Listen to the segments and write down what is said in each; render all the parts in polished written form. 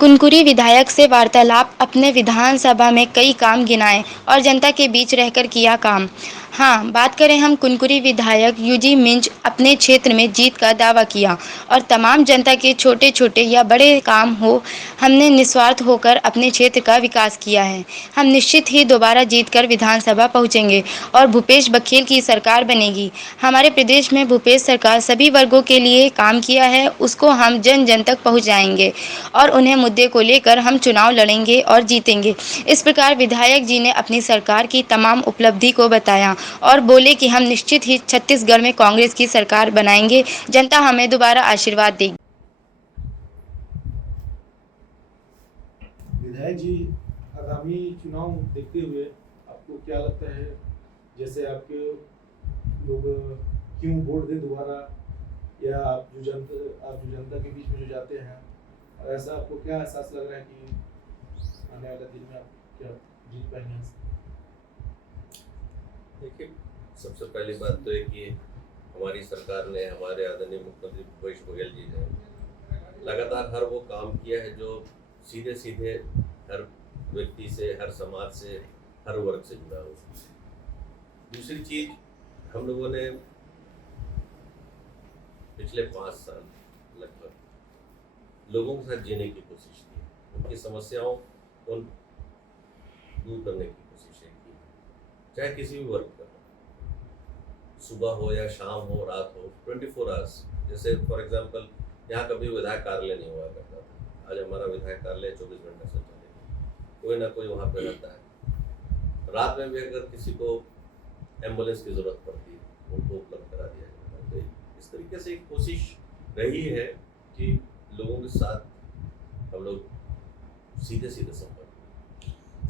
कुनकुरी विधायक से वार्तालाप। अपने विधानसभा में कई काम गिनाए और जनता के बीच रहकर किया काम। हाँ, बात करें हम कुनकुरी विधायक यूजी मिंज अपने क्षेत्र में जीत का दावा किया और तमाम जनता के छोटे छोटे या बड़े काम हो, हमने निस्वार्थ होकर अपने क्षेत्र का विकास किया है। हम निश्चित ही दोबारा जीतकर विधानसभा पहुंचेंगे और भूपेश बघेल की सरकार बनेगी। हमारे प्रदेश में भूपेश सरकार सभी वर्गों के लिए काम किया है, उसको हम जन जन तक पहुंचाएंगे और उन्हें मुद्दे को लेकर हम चुनाव लड़ेंगे और जीतेंगे। इस प्रकार विधायक जी ने अपनी सरकार की तमाम उपलब्धि को बताया और बोले कि हम निश्चित ही छत्तीसगढ़ में कांग्रेस की सरकार बनाएंगे। जनता हमें दोबारा आशीर्वाद देगी। विधायक जी, आगामी चुनाव देखते हुए आपको क्या लगता है, जैसे आपके लोग क्यों वोट दें दोबारा, या आप जो जनता के बीच में जो जाते हैं, और ऐसा आपको क्या एहसास लग रहा है कि आने वाले दिन में आप क्या जीत पाएंगे? देखिए, सबसे पहली बात तो है कि हमारी सरकार ने, हमारे आदरणीय मुख्यमंत्री भूपेश बघेल जी ने लगातार हर वो काम किया है जो सीधे सीधे हर व्यक्ति से, हर समाज से, हर वर्ग से जुड़ा हो। दूसरी चीज, हम लोगों ने पिछले 5 साल लगभग लोगों के साथ जीने की कोशिश की, उनकी समस्याओं को दूर करने की कोशिश की, चाहे किसी भी वर्ग का, सुबह हो या शाम हो, रात हो, 24 आवर्स। जैसे फॉर एग्जांपल, यहाँ कभी विधायक कार्यालय नहीं हुआ करता था, आज हमारा विधायक कार्यालय 24 घंटे संचालित है, कोई ना कोई वहाँ पे रहता है। रात में भी अगर किसी को एम्बुलेंस की जरूरत पड़ती है, उनको उपलब्ध करा दिया जाता है। तो इस तरीके से एक कोशिश रही है कि लोगों के साथ हम लोग सीधे सीधे संपर्क।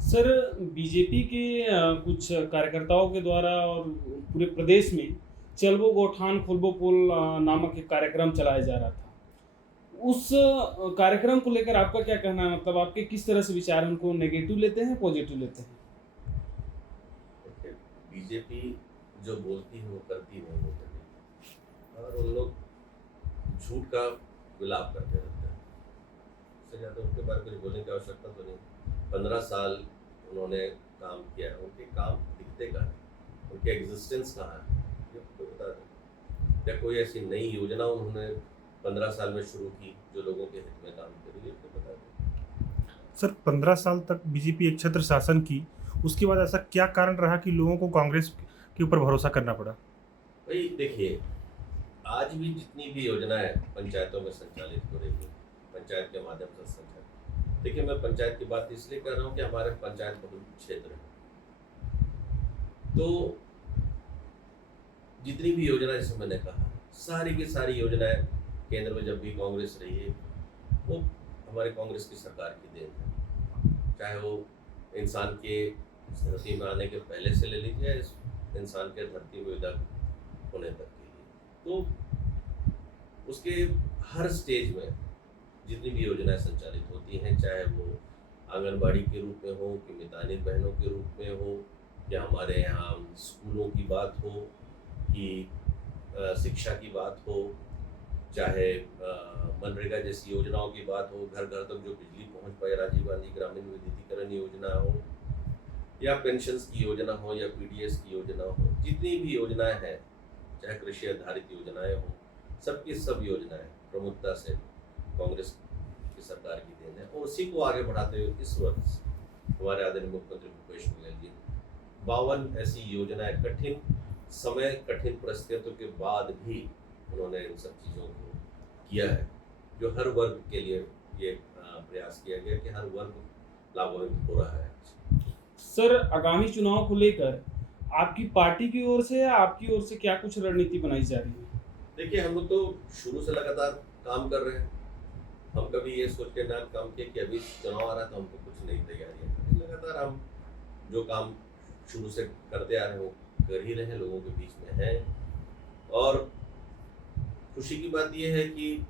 सर, बीजेपी के कुछ कार्यकर्ताओं के द्वारा और पूरे प्रदेश में चलबो गौठान खोलबो पुल नामक एक कार्यक्रम चलाया जा रहा था। उस कार्यक्रम को लेकर आपका क्या कहना है? मतलब आपके किस तरह से विचार हैं? उनको नेगेटिव लेते हैं, पॉजिटिव लेते हैं? बीजेपी जो बोलती है वो करती नहीं वो करती, और उन लोग झूठ का विलाप करते रहते हैं। इससे ज़्यादा उनके बारे में कुछ बोलने की आवश्यकता तो नहीं। 15 साल उन्होंने काम किया है, उनके काम दिखते कहाँ हैं, उनके एग्जिस्टेंस कहाँ है, ये कोई बता दें। क्या कोई ऐसी नई योजना उन्होंने 15 साल में शुरू की जो लोगों के हित में काम करी, ये कोई बता दें। सर, 15 साल तक बीजेपी एक छत्र शासन की, उसके बाद ऐसा क्या कारण रहा कि लोगों को कांग्रेस के ऊपर भरोसा करना पड़ा? भाई देखिए, आज भी जितनी भी योजनाएं पंचायतों में संचालित हो रही है, पंचायत के माध्यम से संचालित। देखिए, मैं पंचायत की बात इसलिए कर रहा हूँ कि हमारे पंचायत बहुल क्षेत्र है, तो जितनी भी योजना, जैसे मैंने कहा, सारी की सारी योजनाएं केंद्र में जब भी कांग्रेस रही है, वो हमारे कांग्रेस की सरकार की देन है। चाहे वो इंसान के धरती में आने के पहले से ले लीजिए, इस इंसान के धरती में विदा होने तक के लिए, तो उसके हर स्टेज में जितनी भी योजनाएं संचालित होती हैं, चाहे वो आंगनबाड़ी के रूप में हो, कि मितानी बहनों के रूप में हो, या हमारे यहाँ स्कूलों की बात हो, कि शिक्षा की बात हो, चाहे मनरेगा जैसी योजनाओं की बात हो, घर घर तक जो बिजली पहुंच पाए, राजीव गांधी ग्रामीण विद्युतीकरण योजना हो, या पेंशन्स की योजना हो, या पीडीएस की योजना हो, जितनी भी योजनाएं हैं, चाहे कृषि आधारित योजनाएं हो, सबकी सब योजनाएं प्रमुखता से कांग्रेस की सरकार की देन है। और उसी को आगे बढ़ाते हुए इस वर्ष हमारे आदरणीय मुख्यमंत्री भूपेश बघेल जी ने 52 ऐसी योजनाएं, कठिन समय, कठिन परिस्थितियों के बाद भी उन्होंने इन सब चीज़ों को किया है, जो हर वर्ग के लिए ये प्रयास किया गया कि हर वर्ग लाभान्वित हो रहा है। सर, आगामी चुनाव को लेकर आपकी पार्टी की ओर से या आपकी ओर से क्या कुछ रणनीति बनाई जा रही है? देखिए, हम लोग तो शुरू से लगातार काम कर रहे हैं। हम कभी ये सोच के ना काम किया कि अभी चुनाव आ रहा है तो हमको कुछ नई तैयारियां करें। लगातार हम जो काम शुरू से करते आ रहे हैं वो कर ही रहे हैं, लोगों के बीच में है। और खुशी की बात यह है कि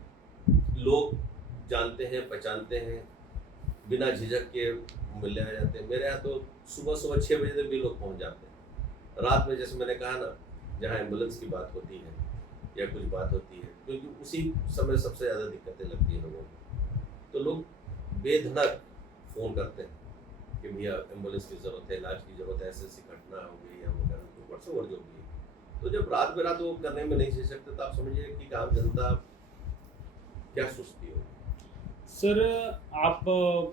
लोग जानते हैं, पहचानते हैं, बिना झिझक के मिलने आ जाते हैं। मेरे यहाँ तो सुबह 6 बजे तक भी लोग पहुँच जाते हैं। रात में, जैसे मैंने कहा ना, जहाँ एम्बुलेंस की बात होती है या कुछ बात होती है, क्योंकि उसी समय सबसे ज़्यादा दिक्कतें लगती हैं लोगों को, तो लोग बेधड़क फ़ोन करते हैं कि भैया एम्बुलेंस की ज़रूरत है, इलाज की ज़रूरत है, ऐसी घटना हो गई या वगैरह, तो वर्षों वर्ष हो गई। तो जब रात बेरात वो करने में नहीं सीख सकते, तो आप समझिए कि आम जनता क्या सोचती होगी। सर, आप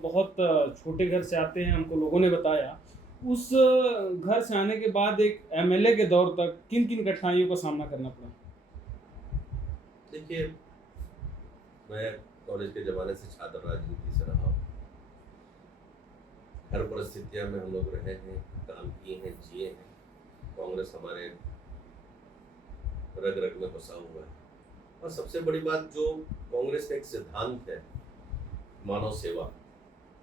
बहुत छोटे घर से आते हैं, हमको लोगों ने बताया। उस घर से आने के बाद एक एमएलए के दौर तक किन किन कठिनाइयों का सामना करना पड़ा? देखिए, मैं कॉलेज के ज़माने से छात्र राजनीति से रहा हूँ। हर परिस्थितियाँ में हम लोग रहे हैं, काम किए हैं, जिए हैं। कांग्रेस हमारे रग रग में बसा हुआ है। और सबसे बड़ी बात, जो कांग्रेस का एक सिद्धांत है, मानव सेवा,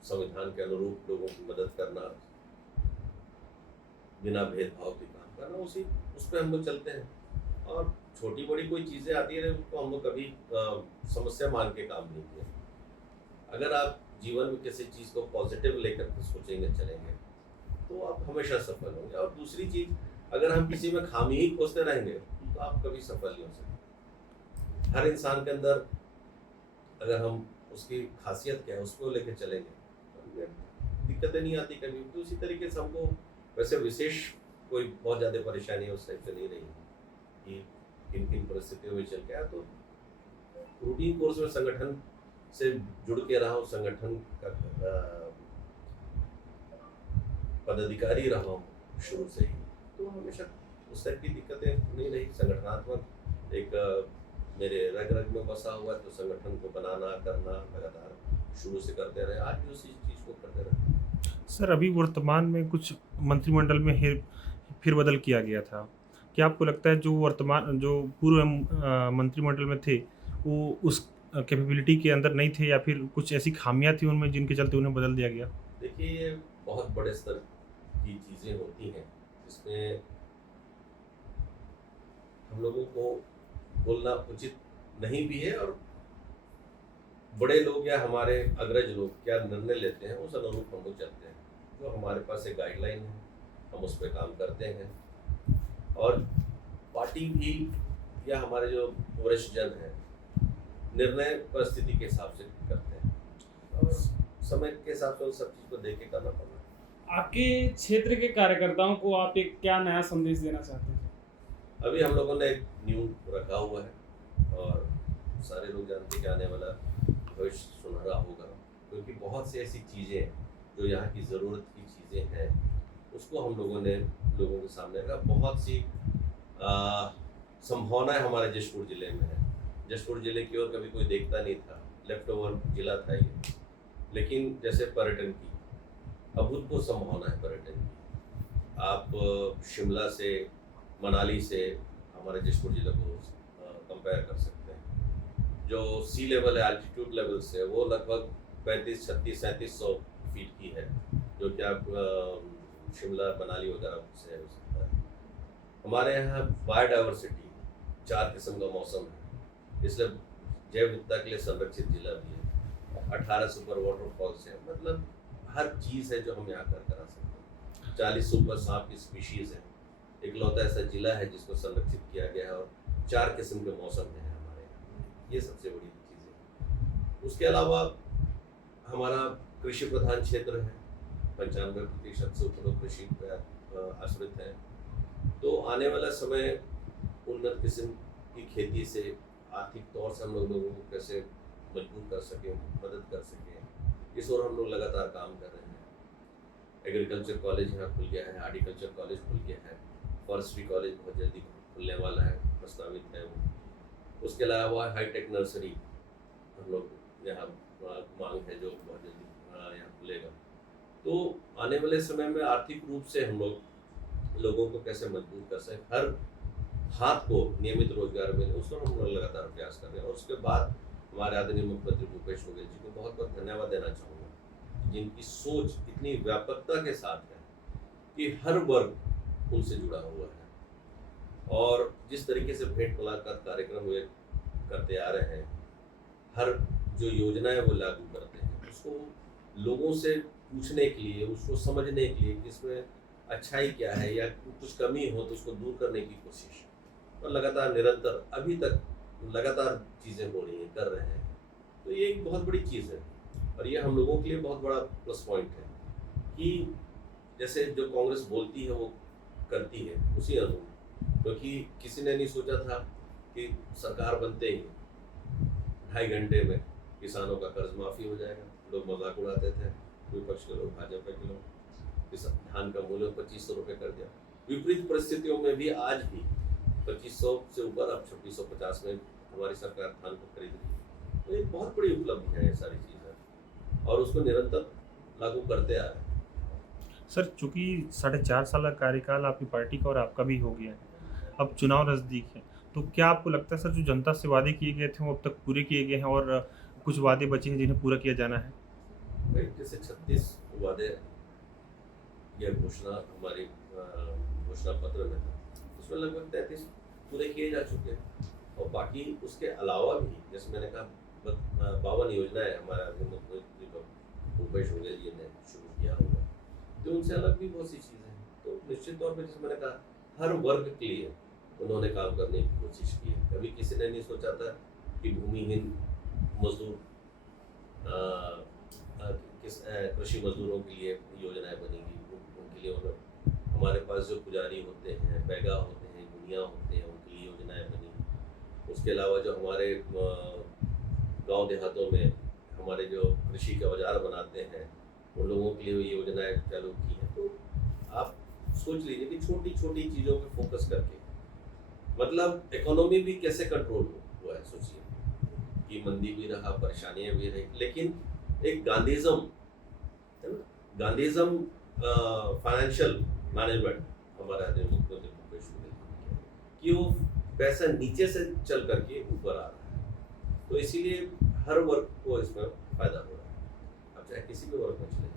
संविधान के अनुरूप लोगों की मदद करना, बिना भेदभाव के काम करना, उस पर हम लोग चलते हैं। और छोटी बड़ी कोई चीज़ें आती है तो हम लोग कभी समस्या मान के काम नहीं किए। अगर आप जीवन में किसी चीज़ को पॉजिटिव लेकर के सोचेंगे, चलेंगे, तो आप हमेशा सफल होंगे। और दूसरी चीज़, अगर हम किसी में खामी ही खोजते रहेंगे तो आप कभी सफल नहीं हो सकते। हर इंसान के अंदर अगर हम उसकी खासियत क्या है उसको लेकर चलेंगे तो दिक्कतें नहीं आती कभी। तो उसी तरीके से हमको वैसे विशेष कोई बहुत ज़्यादा परेशानी उस टाइप से नहीं रही कि किन किन परिस्थितियों में चल के आया। तो रूटीन कोर्स में संगठन से जुड़ के रहा हूँ, संगठन का पदाधिकारी रहा हूँ शुरू से ही, तो हमेशा उस टाइप की दिक्कतें नहीं रही। संगठनात्मक एक मेरे रग रग में बसा हुआ है, तो संगठन को बनाना करना लगातार शुरू से करते रहे, आज भी उसी चीज़ को करते रहे। सर, अभी वर्तमान में कुछ मंत्रिमंडल में फेरबदल किया गया था। क्या आपको लगता है जो पूर्व मंत्रिमंडल में थे वो उस कैपेबिलिटी के अंदर नहीं थे, या फिर कुछ ऐसी खामियां थी उनमें जिनके चलते उन्हें बदल दिया गया? देखिए, ये बहुत बड़े स्तर की चीज़ें होती हैं जिसमें हम लोगों को बोलना उचित नहीं भी है, और बड़े लोग या हमारे अग्रज लोग क्या निर्णय लेते हैं उस अनुरूप हम लोग चलते हैं। जो हमारे पास एक गाइडलाइन है, हम उस पर काम करते हैं। और पार्टी भी या हमारे जो वरिष्ठ जन हैं निर्णय परिस्थिति के हिसाब से करते हैं, और समय के हिसाब से उस सब चीज़ को देख के करना पड़ता है। आपके क्षेत्र के कार्यकर्ताओं को आप एक क्या नया संदेश देना चाहते हैं? अभी हम लोगों ने एक न्यू रखा हुआ है, और सारे लोग जानते हैं कि आने वाला भविष्य सुनहरा होगा, क्योंकि बहुत सी ऐसी चीज़ें हैं जो यहाँ की ज़रूरत की चीज़ें हैं, उसको हम लोगों ने लोगों के सामने रखा। बहुत सी संभावनाएं हमारे जशपुर ज़िले में है। जशपुर ज़िले की ओर कभी कोई देखता नहीं था, लेफ्ट ओवर जिला था ये, लेकिन जैसे पर्यटन की अभूतपूर्व संभावना है पर्यटन की। आप शिमला से, मनाली से हमारे जशपुर ज़िले को कंपेयर कर सकते हैं। जो सी लेवल है, एल्टीट्यूड लेवल से, वो लगभग 35, 36, 3700 फीट की है, जो कि आप शिमला, मनाली वगैरह से हो सकता है। हमारे यहाँ बायोडाइवर्सिटी, 4 किस्म का मौसम है, इसलिए जैव विविधता के लिए संरक्षित जिला भी है। 18 सुपर वाटरफॉल्स है, मतलब हर चीज़ है जो हम यहाँ कर करा सकते हैं। 40 सुपर सांप की स्पीशीज़ है, इकलौता ऐसा जिला है जिसको संरक्षित किया गया है, और 4 किस्म के मौसम हैं हमारे यहाँ। ये सबसे बड़ी चीज़ है। उसके अलावा हमारा कृषि प्रधान क्षेत्र है, 95% से ऊपर कृषि पर आश्रित है। तो आने वाला समय उन्नत किस्म की खेती से आर्थिक तौर से हम लोगों को कैसे मजबूत कर सकें, मदद कर सकें, इस ओर हम लोग लगातार काम कर रहे हैं। एग्रीकल्चर कॉलेज यहाँ खुल गया है, हार्टिकल्चर कॉलेज खुल गया है, फॉरेस्ट्री कॉलेज बहुत जल्दी खुलने वाला है, प्रस्तावित है वो। उसके अलावा हाईटेक नर्सरी हम लोग यहाँ मांग है जो बहुत जल्दी यहाँ खुलेगा। तो आने वाले समय में आर्थिक रूप से हम लोग लोगों को कैसे मजबूत कर सकें, हर हाथ को नियमित रोजगार मिले, उसको हम लोग लगातार प्रयास कर रहे हैं। और उसके बाद हमारे आदरणीय मुख्यमंत्री भूपेश बघेल जी को बहुत बहुत धन्यवाद देना चाहूँगा, जिनकी सोच इतनी व्यापकता के साथ है कि हर वर्ग उनसे जुड़ा हुआ है। और जिस तरीके से भेंट मुलाकात कार्यक्रम वे करते आ रहे हैं, हर जो योजनाएं वो लागू करते हैं, उसको लोगों से पूछने के लिए, उसको समझने के लिए कि इसमें अच्छाई क्या है या कुछ कमी हो तो उसको दूर करने की कोशिश, और लगातार निरंतर अभी तक लगातार चीज़ें हो रही हैं, कर रहे हैं। तो ये एक बहुत बड़ी चीज़ है। और ये हम लोगों के लिए बहुत बड़ा प्लस पॉइंट है कि जैसे जो कांग्रेस बोलती है वो करती है उसी अनुरूप, क्योंकि किसी ने नहीं सोचा था कि सरकार बनते ही 2.5 घंटे में किसानों का कर्ज माफ़ी हो जाएगा। लोग मजाक उड़ाते थे, विपक्ष के लोग, भाजपा के लोग, धान का मूल्य 2500 रुपये कर दिया। विपरीत परिस्थितियों में भी आज भी 2500 से ऊपर, अब 2650 में हमारी सरकार धान को खरीद रही है। तो एक बहुत बड़ी उपलब्धि है ये सारी चीज़ें, और उसको निरंतर लागू करते आ रहे हैं। सर, चूंकि 4.5 साल का कार्यकाल आपकी पार्टी का और आपका भी हो गया है, अब चुनाव नज़दीक है, तो क्या आपको लगता है सर जो जनता से वादे किए गए थे वो अब तक पूरे किए गए हैं और कुछ वादे बचे हैं जिन्हें पूरा किया जाना है? भाई जैसे 36 वादे या घोषणा हमारी घोषणा पत्र में था, उसमें लगभग 33 पूरे किए जा चुके हैं, और बाकी उसके अलावा भी जैसे मैंने कहा 52 योजनाएं हमारा मुख्यमंत्री भूपेश बघेल जी ने शुरू किया होगा, तो उनसे अलग भी बहुत सी चीज़ें हैं। तो निश्चित तौर पर जैसे मैंने कहा हर वर्ग के लिए उन्होंने काम करने की कोशिश की है। कभी किसी ने नहीं सोचा था कि भूमिहीन मजदूर कृषि मजदूरों के लिए योजनाएं बनेगी, उनके लिए हमारे पास जो पुजारी होते हैं, बैगा होते हैं, गुनिया होते हैं, उनके लिए योजनाएं बनी। उसके अलावा जो हमारे गांव देहातों में हमारे जो कृषि के औजार बनाते हैं उन लोगों के लिए भी योजनाएं चालू की हैं। तो आप सोच लीजिए कि छोटी छोटी चीज़ों पे फोकस करके, मतलब इकोनॉमी भी कैसे कंट्रोल हुआ है। सोचिए कि मंदी भी रहा, परेशानियां भी रही, लेकिन एक गांधीज़म है ना, गांधीज़म फाइनेंशियल मैनेजमेंट हमारा मुख्यमंत्री भूपेश बघेल कि वो पैसा नीचे से चल करके ऊपर आ रहा है, तो इसीलिए हर वर्ग को इसमें फायदा हो रहा है। अब चाहे किसी भी वर्ग में चले